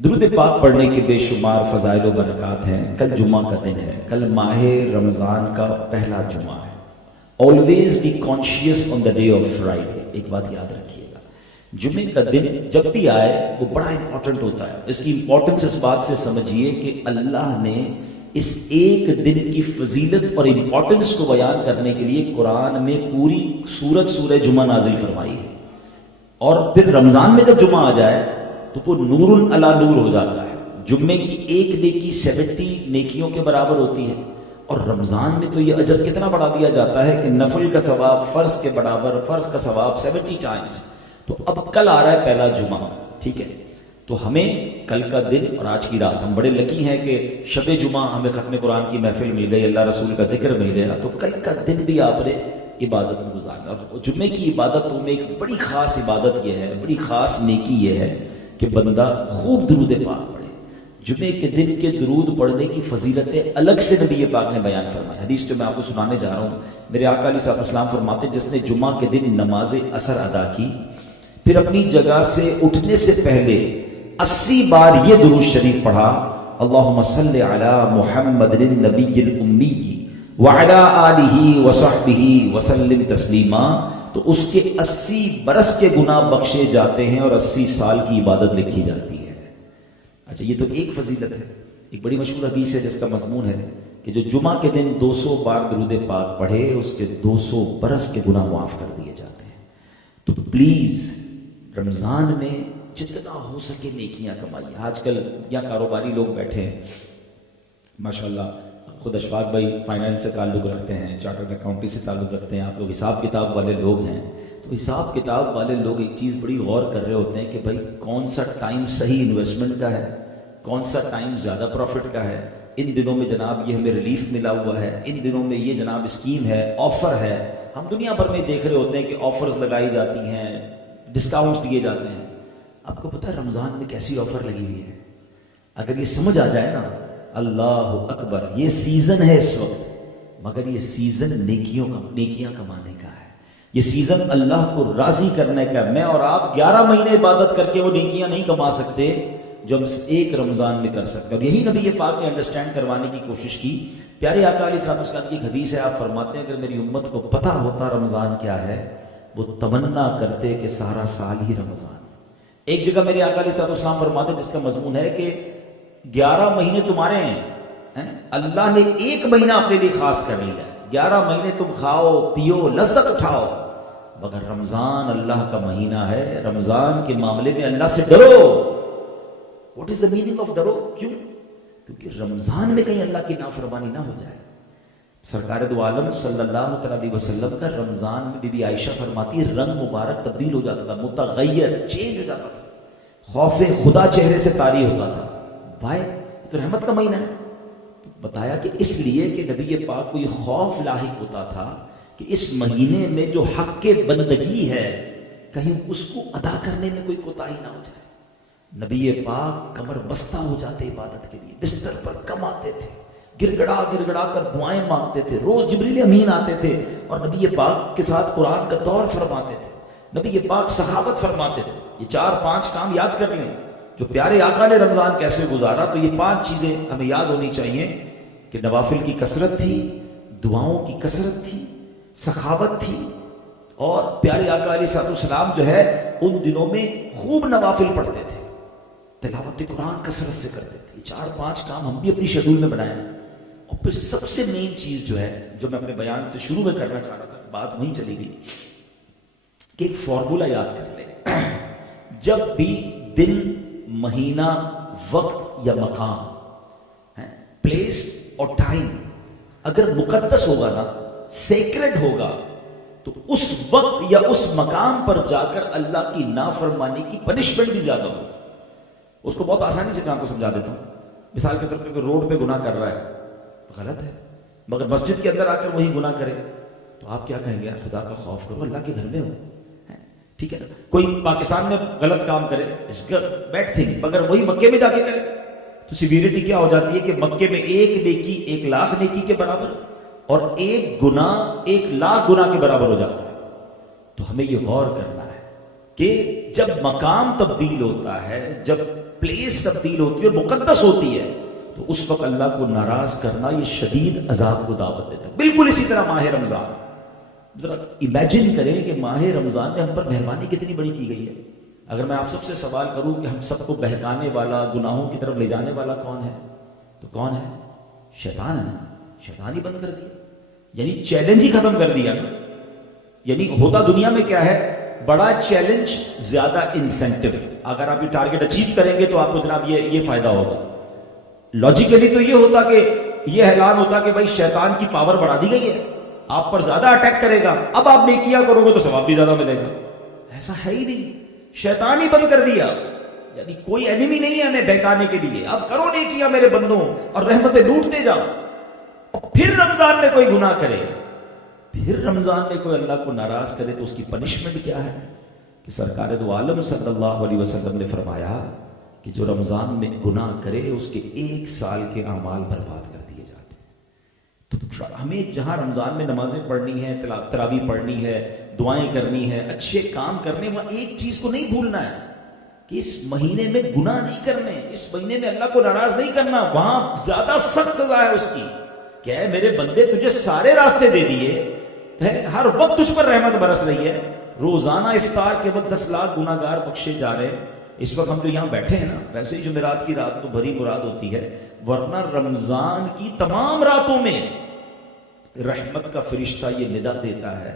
درود پاک پڑھنے کے بے شمار فضائل و برکات ہیں۔ کل جمعہ کا دن ہے، کل ماہ رمضان کا پہلا جمعہ ہے۔ always be conscious on the day of Friday۔ ایک بات یاد رکھیے گا، جمعے کا دن جب بھی آئے وہ بڑا امپورٹنٹ ہوتا ہے۔ اس کی امپورٹنس اس بات سے سمجھیے کہ اللہ نے اس ایک دن کی فضیلت اور امپورٹنس کو بیان کرنے کے لیے قرآن میں پوری سورہ جمعہ نازل فرمائی ہے، اور پھر رمضان میں جب جمعہ آ جائے تو وہ نور علی نور ہو جاتا ہے۔ جمعے کی ایک نیکی 70 نیکیوں کے برابر ہوتی ہے، اور رمضان میں تو یہ اجر کتنا بڑھا دیا جاتا ہے کہ نفل کا ثواب فرض کے برابر، فرض کا ثواب 70 ٹائمز۔ تو اب کل آ رہا ہے پہلا جمعہ، ٹھیک ہے؟ تو ہمیں کل کا دن اور آج کی رات، ہم بڑے لکی ہیں کہ شب جمعہ ہمیں ختم قرآن کی محفل مل گئی، اللہ رسول کا ذکر مل گیا، تو کل کا دن بھی آپ نے عبادت میں گزارنا۔ اور جمعے کی عبادتوں میں ایک بڑی خاص عبادت یہ ہے، بڑی خاص نیکی یہ ہے کہ بندہ خوب درود پاک پڑھے۔ جمعے کے دن کے درود پڑھنے کی فضیلتیں الگ سے نبی پاک نے بیان فرمائی۔ حدیث جو میں آپ کو سنانے جا رہا ہوں، میرے آقا علیہ الصلوۃ والسلام فرماتے ہیں جس نے جمعہ کے دن نماز اثر ادا کی، پھر اپنی جگہ سے اٹھنے سے پہلے 80 بار یہ درود شریف پڑھا، اللہم صلی علی محمد النبی الامی وعلی آلہ وصحبہ وسلم تسلیما، تو اس کے 80 برس کے گناہ بخشے جاتے ہیں اور 80 سال کی عبادت لکھی جاتی ہے۔ اچھا، یہ تو ایک فضیلت ہے۔ ایک بڑی مشہور حدیث ہے جس کا مضمون ہے کہ جو جمعہ کے دن 200 بار درود پاک پڑھے اس کے 200 برس کے گناہ معاف کر دیے جاتے ہیں۔ تو پلیز رمضان میں جتنا ہو سکے نیکیاں کمائیے۔ آج کل یہاں کاروباری لوگ بیٹھے ہیں، ماشاءاللہ، خود اشفاق بھائی فائنانس سے تعلق رکھتے ہیں، چارٹرڈ اکاؤنٹنگ سے تعلق رکھتے ہیں، آپ لوگ حساب کتاب والے لوگ ہیں، تو حساب کتاب والے لوگ ایک چیز بڑی غور کر رہے ہوتے ہیں کہ بھائی کون سا ٹائم صحیح انویسٹمنٹ کا ہے، کون سا ٹائم زیادہ پروفٹ کا ہے۔ ان دنوں میں جناب یہ ہمیں ریلیف ملا ہوا ہے، ان دنوں میں یہ جناب اسکیم ہے، آفر ہے۔ ہم دنیا بھر میں دیکھ رہے ہوتے ہیں کہ آفرز لگائی جاتی ہیں، ڈسکاؤنٹس دیے جاتے ہیں۔ آپ کو پتہ ہے رمضان میں کیسی آفر لگی ہوئی ہے؟ اگر یہ سمجھ آ جائے نا، اللہ اکبر، یہ سیزن ہے اس وقت، مگر یہ سیزن نیکیاں کمانے کا ہے، یہ سیزن اللہ کو راضی کرنے کا ہے۔ میں اور آپ 11 مہینے عبادت کر کے وہ نیکیاں نہیں کما سکتے جو ہم ایک رمضان میں کر سکتے، اور یہی نبی پاک نے انڈرسٹینڈ کروانے کی کوشش کی۔ پیارے آقا علیہ الصلوۃ والسلام کی ایک حدیث ہے، آپ فرماتے ہیں اگر میری امت کو پتہ ہوتا رمضان کیا ہے، وہ تمنا کرتے کہ سارا سال ہی رمضان۔ ایک جگہ میرے آقا علیہ الصلوۃ والسلام فرماتے ہیں جس کا مضمون ہے کہ 11 مہینے تمہارے ہیں، اللہ نے ایک مہینہ اپنے لیے خاص کر لیا ہے۔ 11 مہینے تم کھاؤ پیو لذت اٹھاؤ، مگر رمضان اللہ کا مہینہ ہے، رمضان کے معاملے میں اللہ سے ڈرو۔ What is the meaning of ڈرو؟ کیوں؟ کیونکہ رمضان میں کہیں اللہ کی نافرمانی نہ ہو جائے۔ سرکار دو عالم صلی اللہ علیہ وسلم کا رمضان میں بی بی عائشہ فرماتی ہے رنگ مبارک تبدیل ہو جاتا تھا، متغیر، چینج ہو جاتا تھا، خوف خدا چہرے سے طاری ہوتا تھا۔ بھائی یہ تو رحمت کا مہینہ ہے۔ تو بتایا کہ اس لیے کہ نبی پاک کو یہ خوف لاحق ہوتا تھا کہ اس مہینے میں جو حق کے بندگی ہے کہیں اس کو ادا کرنے میں کوئی کوتاہی نہ ہو جائے۔ نبی پاک کمر بستہ ہو جاتے عبادت کے لیے، بستر پر کم آتے تھے، گر گڑا کر دعائیں مانگتے تھے۔ روز جبریل امین آتے تھے اور نبی پاک کے ساتھ قرآن کا دور فرماتے تھے، نبی پاک سخاوت فرماتے تھے۔ یہ 4-5 کام یاد کر لیں جو پیارے آقا نے رمضان کیسے گزارا، تو یہ 5 چیزیں ہمیں یاد ہونی چاہیے کہ نوافل کی کثرت تھی، دعاؤں کی کثرت تھی، سخاوت تھی، اور پیارے آقا علیہ السلام جو ہے ان دنوں میں خوب نوافل پڑھتے تھے، تلاوت قرآن کثرت سے کرتے تھے۔ 4-5 کام ہم بھی اپنی شیڈول میں بنائیں۔ اور پھر سب سے مین چیز جو ہے جو میں اپنے بیان سے شروع میں کرنا چاہ رہا تھا، بات وہیں چلی گئی کہ ایک فارمولہ یاد کر لیں۔ جب بھی دن، مہینہ، وقت یا مقام، پلیس اور ٹائم اگر مقدس ہوگا نا، سیکرڈ ہوگا، تو اس وقت یا اس مقام پر جا کر اللہ کی نافرمانی کی پنشمنٹ بھی زیادہ ہوگی۔ اس کو بہت آسانی سے کام کو سمجھا دیتا ہوں۔ مثال کے طور پر روڈ پہ گناہ کر رہا ہے، غلط ہے، مگر مسجد کے اندر آ کر وہی گناہ کرے تو آپ کیا کہیں گے؟ خدا کا خوف کرو، اللہ کے گھر میں ہو، ٹھیک ہے نا؟ کوئی پاکستان میں غلط کام کرے، اس کا بیڈ تھنگ، مگر وہی مکے میں جا کے کرے تو سیویریٹی کیا ہو جاتی ہے کہ مکے میں 1 نیکی 1 لاکھ نیکی کے برابر، اور 1 گناہ 1 لاکھ گناہ کے برابر ہو جاتا ہے۔ تو ہمیں یہ غور کرنا ہے کہ جب مقام تبدیل ہوتا ہے، جب پلیس تبدیل ہوتی ہے اور مقدس ہوتی ہے، تو اس وقت اللہ کو ناراض کرنا یہ شدید عذاب کو دعوت دیتا ہے۔ بالکل اسی طرح ماہ رمضان، ذرا امیجن کریں کہ ماہ رمضان میں ہم پر مہربانی کتنی بڑی کی گئی ہے۔ اگر میں آپ سب سے سوال کروں کہ ہم سب کو بہکانے والا، گناہوں کی طرف لے جانے والا کون ہے، تو کون ہے؟ شیطان ہے نا۔ شیطان ہی بند کر دیا، یعنی چیلنج ہی ختم کر دیا نا۔ یعنی ہوتا دنیا میں کیا ہے؟ بڑا چیلنج، زیادہ انسینٹو۔ اگر آپ یہ ٹارگٹ اچیو کریں گے تو آپ کو جناب یہ فائدہ ہوگا۔ لاجیکلی تو یہ ہوتا کہ یہ اعلان ہوتا کہ بھائی شیطان کی پاور بڑھا دی گئی ہے، آپ پر زیادہ اٹیک کرے گا، اب آپ نیکیاں کرو گے تو ثواب بھی زیادہ ملے گا۔ ایسا ہے ہی نہیں، شیطان ہی بند کر دیا۔ یعنی کوئی اینیمی نہیں ہے ہمیں بہکانے کے لیے، اب کرو نیکیاں میرے بندوں اور رحمتیں لوٹتے جاؤ۔ پھر رمضان میں کوئی گناہ کرے، پھر رمضان میں کوئی اللہ کو ناراض کرے تو اس کی پنشمنٹ کیا ہے؟ کہ سرکار دو عالم صلی اللہ علیہ وسلم نے فرمایا کہ جو رمضان میں گناہ کرے اس کے 1 سال کے اعمال برباد کر دیے جاتے ہیں۔ تو ہمیں جہاں رمضان میں نمازیں پڑھنی ہے، تراویح پڑھنی ہے، دعائیں کرنی ہے، اچھے کام کرنے، وہاں ایک چیز کو نہیں بھولنا ہے کہ اس مہینے میں گناہ نہیں کرنے، اس مہینے میں اللہ کو ناراض نہیں کرنا۔ وہاں زیادہ سخت سزا ہے اس کی کہ اے میرے بندے، تجھے سارے راستے دے دیے، ہر وقت تجھ پر رحمت برس رہی ہے، روزانہ افطار کے وقت 10 لاکھ گناہ گار بخشے جا رہے ہیں۔ اس وقت ہم جو یہاں بیٹھے ہیں نا، ویسے ہی جمعرات کی رات تو بھری مراد ہوتی ہے، ورنہ رمضان کی تمام راتوں میں رحمت کا فرشتہ یہ ندا دیتا ہے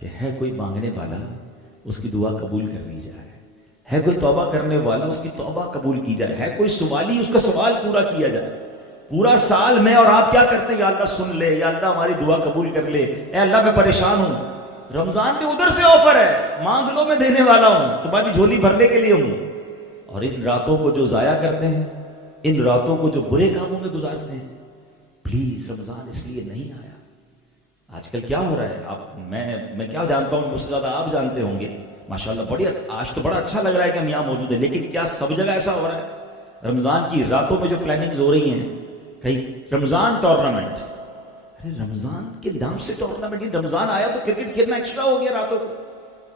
کہ ہے کوئی مانگنے والا، اس کی دعا قبول کر لی جائے، ہے کوئی توبہ کرنے والا، اس کی توبہ قبول کی جائے، ہے کوئی سوالی، اس کا سوال پورا کیا جائے۔ پورا سال میں اور آپ کیا کرتے ہیں؟ یا اللہ سن لے، یا اللہ ہماری دعا قبول کر لے، اے اللہ میں پریشان ہوں۔ رمضان میں ادھر سے آفر ہے، مانگ لو میں دینے والا ہوں، تمہاری جھولی بھرنے کے لیے ہوں۔ اور ان راتوں کو جو ضائع کرتے ہیں، ان راتوں کو جو برے کاموں میں گزارتے ہیں، پلیز رمضان اس لیے نہیں آیا۔ آج کل کیا ہو رہا ہے، میں کیا جانتا ہوں، مجھ سے زیادہ آپ جانتے ہوں گے۔ ماشاءاللہ بڑی آج تو بڑا اچھا لگ رہا ہے کہ ہم یہاں موجود ہیں، لیکن کیا سب جگہ ایسا ہو رہا ہے؟ رمضان کی راتوں میں جو پلاننگز ہو رہی ہیں، کہیں رمضان ٹورنامنٹ، ارے رمضان کے نام سے ٹورنامنٹ، یہ رمضان آیا تو کرکٹ کھیلنا ایکسٹرا ہو گیا راتوں کو۔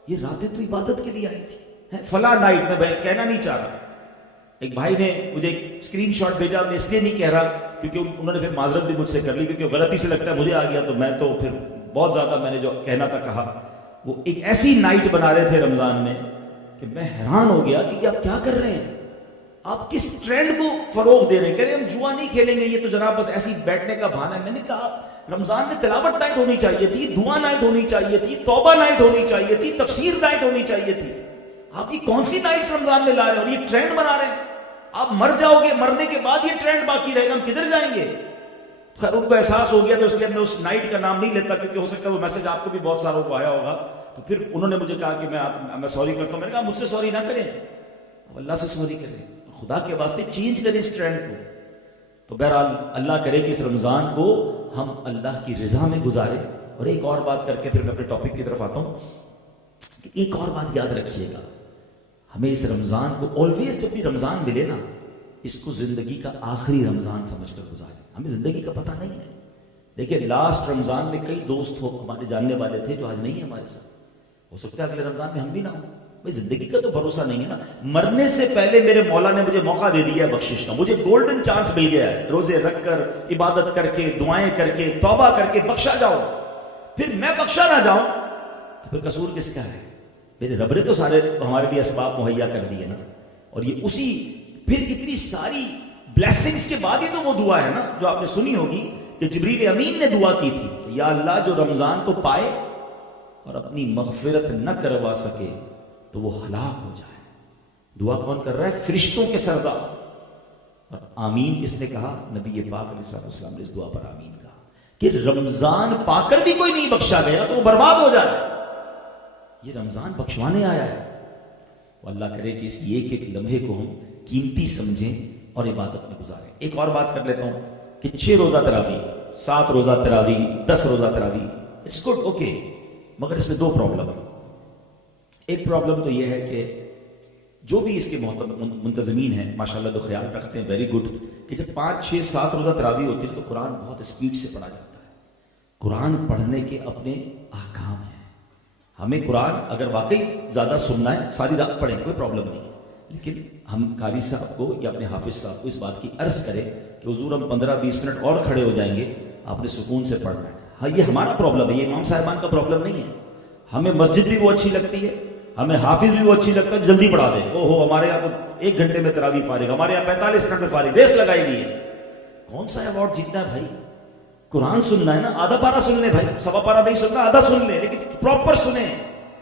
یہ راتیں تو عبادت کے لیے آئی تھی۔ فلاں نائٹ میں کہنا نہیں چاہ رہا، ایک بھائی نے مجھے ایک اسکرین شاٹ بھیجا، میں اس لیے نہیں کہہ رہا کیونکہ انہوں نے پھر معذرت بھی مجھ سے کر لی، کیونکہ غلطی سے لگتا ہے مجھے آ گیا تو میں تو پھر بہت زیادہ میں نے جو کہنا تھا کہا۔ وہ ایک ایسی نائٹ بنا رہے تھے رمضان میں کہ میں حیران ہو گیا کہ آپ کیا کر رہے ہیں، آپ کس ٹرینڈ کو فروغ دے رہے ہیں؟ کہہ رہے ہم جوا نہیں کھیلیں گے، یہ تو جناب بس ایسی بیٹھنے کا بہانہ ہے۔ میں نے کہا رمضان میں تلاوت نائٹ ہونی چاہیے تھی، دعا نائٹ ہونی چاہیے تھی، توبہ نائٹ ہونی چاہیے تھی، تفسیر نائٹ ہونی چاہیے تھی۔ آپ یہ کون سی نائٹس رمضان میں لا رہے ہیں اور یہ ٹرینڈ بنا رہے ہیں؟ آپ مر جاؤ گے، مرنے کے بعد یہ ٹرینڈ باقی رہے گا، ہم کدھر جائیں گے؟ خیر ان کو احساس ہو گیا تو اس لیے میں اس نائٹ کا نام نہیں لیتا، کیونکہ ہو سکتا ہے وہ میسج آپ کو بھی بہت ساروں کو آیا ہوگا۔ تو پھر انہوں نے مجھے کہا کہ میں سوری کرتا ہوں۔ میں نے کہا مجھ سے سوری نہ کریں، اللہ سے سوری کریں، خدا کے واسطے چینج کریں اس ٹرینڈ کو۔ تو بہرحال اللہ کرے کہ اس رمضان کو ہم اللہ کی رضا میں گزاریں۔ اور ایک اور بات کر کے پھر میں اپنے ٹاپک کی طرف آتا ہوں کہ ایک اور بات یاد رکھیے گا، ہمیں اس رمضان کو آلویز، جب بھی رمضان ملے نا، اس کو زندگی کا آخری رمضان سمجھ کر گزاریں۔ ہمیں زندگی کا پتہ نہیں ہے۔ دیکھیں لاسٹ رمضان میں کئی دوست ہمارے جاننے والے تھے جو آج نہیں ہیں ہمارے ساتھ، ہو سکتا ہے اگلے رمضان میں ہم بھی نہ ہوں۔ بھائی زندگی کا تو بھروسہ نہیں ہے نا۔ مرنے سے پہلے میرے مولا نے مجھے موقع دے دیا ہے بخشش کا، مجھے گولڈن چانس مل گیا ہے، روزے رکھ کر، عبادت کر کے، دعائیں کر کے، توبہ کر کے بخشا جاؤ۔ پھر میں بخشا نہ جاؤں تو پھر قصور کس کا ہے؟ میرے رب نے تو سارے ہمارے لیے اسباب مہیا کر دیے نا۔ اور یہ اسی پھر اتنی ساری بلیسنگز کے بعد ہی تو وہ دعا ہے نا جو آپ نے سنی ہوگی کہ جبریل امین نے دعا کی تھی کہ یا اللہ جو رمضان کو پائے اور اپنی مغفرت نہ کروا سکے تو وہ ہلاک ہو جائے۔ دعا کون کر رہا ہے؟ فرشتوں کے سردار۔ اور آمین کس نے کہا؟ نبی پاک علیہ السلام نے اس دعا پر آمین کہا کہ رمضان پا کر بھی کوئی نہیں بخشا گیا تو وہ برباد ہو جائے۔ یہ رمضان بخشوانے آیا ہے۔ وہ اللہ کرے کہ اس ایک ایک لمحے کو ہم قیمتی سمجھیں اور عبادت میں گزاریں۔ ایک اور بات کر لیتا ہوں کہ 6 روزہ تراویح، 7 روزہ تراویح، 10 روزہ تراویح، اٹس گڈ، اوکے، مگر اس میں 2 پرابلم ہیں۔ ایک پرابلم تو یہ ہے کہ جو بھی اس کے منتظمین ہیں ماشاءاللہ تو خیال رکھتے ہیں، ویری گڈ، کہ جب 5، 6، 7 روزہ تراویح ہوتی ہے تو قرآن بہت اسپیڈ سے پڑھا جاتا ہے۔ قرآن پڑھنے کے اپنے احکام ہیں۔ ہمیں قرآن اگر واقعی زیادہ سننا ہے ساری رات پڑھیں، کوئی پرابلم نہیں، لیکن ہم قاری صاحب کو یا اپنے حافظ صاحب کو اس بات کی عرض کریں کہ حضور ہم 15-20 منٹ اور کھڑے ہو جائیں گے، آپ نے سکون سے پڑھنا ہے۔ ہاں یہ ہمارا پرابلم ہے، یہ امام صاحبان کا پرابلم نہیں ہے۔ ہمیں مسجد بھی وہ اچھی لگتی ہے، ہمیں حافظ بھی وہ اچھی لگتا ہے، جلدی پڑھا دے، او ہو ہمارے یہاں تو 1 گھنٹے میں تراویح فارغ، ہمارے یہاں 45 منٹ میں فارغ، ریس لگائی ہوئی ہے۔ کون سا ایوارڈ جیتنا ہے بھائی؟ قرآن سننا ہے نا، آدھا پارا سن لیں بھائی، سوا پارا نہیں سننا، آدھا سن لیں، لیکن پراپر سنیں۔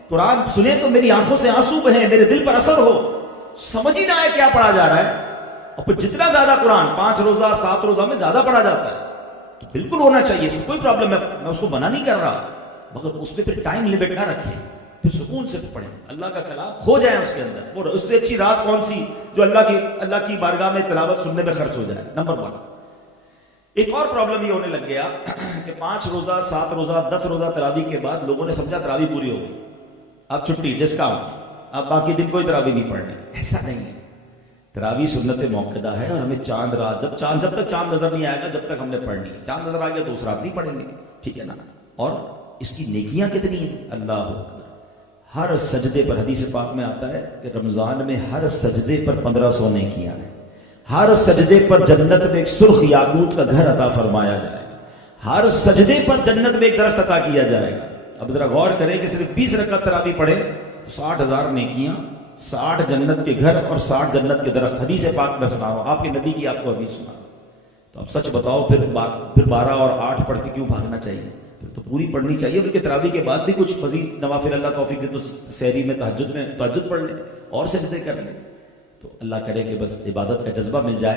قرآن سنیں تو میری آنکھوں سے آنسو بہیں، میرے دل پر اثر ہو، سمجھ ہی نہ آئے کیا پڑھا جا رہا ہے۔ اور پھر جتنا زیادہ قرآن 5 روزہ 7 روزہ میں زیادہ پڑھا جاتا ہے تو بالکل ہونا چاہیے، اس میں کوئی پرابلم ہے، میں اس کو منع نہیں کر رہا، مگر اس میں پھر ٹائم لمٹ نہ رکھیں، پھر سکون سے پڑھیں، اللہ کا کلام کھو جائیں اس کے اندر۔ اور اس سے اچھی رات کون سی جو اللہ کی بارگاہ میں تلاوت سننے میں خرچ ہو جائے، نمبر 1۔ ایک اور پرابلم یہ ہونے لگ گیا کہ 5 روزہ 7 روزہ 10 روزہ تراویح کے بعد لوگوں نے سمجھا تراویح پوری ہو گئی، اب چھٹی ڈسکاؤنٹ، اب باقی دن کوئی تراویح نہیں پڑھنی۔ ایسا نہیں ہے، تراویح سنت موقدہ ہے، اور ہمیں چاند رات جب تک چاند نظر نہیں آئے گا جب تک ہم نے پڑھنی ہے، چاند نظر آ گیا تو اس رات نہیں پڑھیں گے، ٹھیک ہے نا۔ اور اس کی نیکیاں کتنی ہیں، اللہ اکبر۔ ہر سجدے پر حدیث پاک میں آتا ہے کہ رمضان میں ہر سجدے پر 1500 نیکیاں ہیں، ہر سجدے پر جنت میں ایک سرخ یاقوت کا گھر عطا فرمایا جائے گا، ہر سجدے پر جنت میں ایک درخت عطا کیا جائے گا۔ اب ذرا غور کریں کہ صرف 20 رکعت تراویح پڑھے تو 60,000 نیکیاں، 60 جنت کے گھر اور 60 جنت کے درخت۔ حدیث پاک میں سنا ہو، آپ کے نبی کی آپ کو حدیث سنا، تو اب سچ بتاؤ پھر 12 اور 8 پڑھ کے کیوں بھاگنا چاہیے؟ پھر تو پوری پڑھنی چاہیے، بلکہ تراویح کے بعد بھی کچھ مزید نوافل اللہ توفیق دے تو سحری میں تہجد پڑھ لیں اور سجدے کر لیں، تو اللہ کرے کہ بس عبادت کا جذبہ مل جائے۔